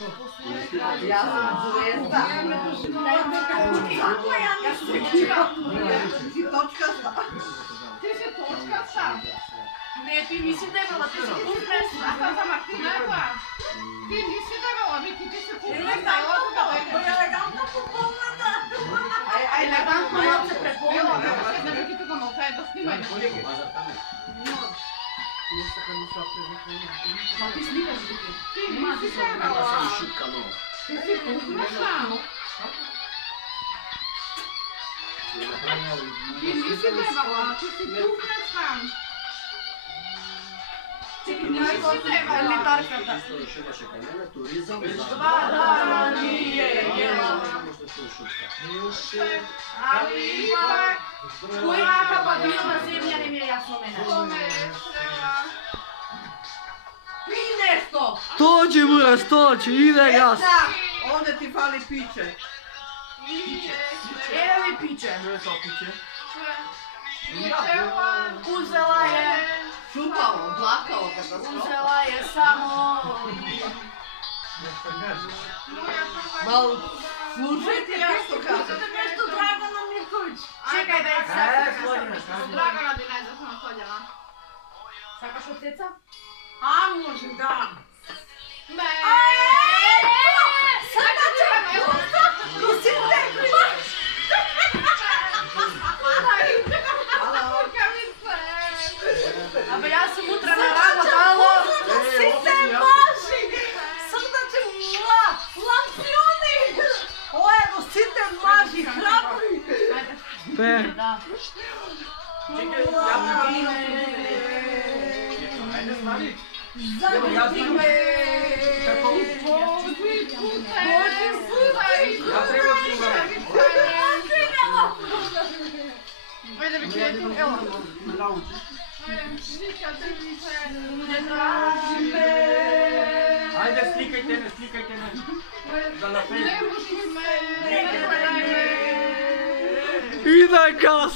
Ja sam zvijezda. Ja sam ti točkasta. Ti si točkasta? Ne, ti nisi debela, ti si putresna. A šta za Martineta? Ti nisi debela, Viki, ti si putresna. Elegantno pogleda. Elegantno novce prepola. Da Viki tu ono, kaj da snimaju. Ma ti slikaš Viki. Ti nisi debela. Ti si putresna. Ti nisi debela, ti si putresna. Čekaj, nisi debela. Elitarkata. Dva dana nije jela. Ali ipak, kojaka pa bila zemlja ne mi je jasno mene. Pi nešto! Toči moraš toči, ide gas. Ovdje ti fali piće. Evo mi piće. Uzela je, Šupalo, plakalo katastrofa. uzela je samo... Malo, slušajte ja što kažem. Nešto Dragana Mirković. Čekaj već sad. Dragana Dinajza sam nastavljena. Sakaš od ceca? A može, da. Ne. Sada će pusta, nosite klimač. Halo. Aba ja sam utra na rano dalo. Nosite maži. Sada će lampioni. Ovo je nosite maži, hrabri. Per. Da. Zavidi me. Ajde Viki, evo. Ajde, slikajte me. Da na Facebook. Ide gas.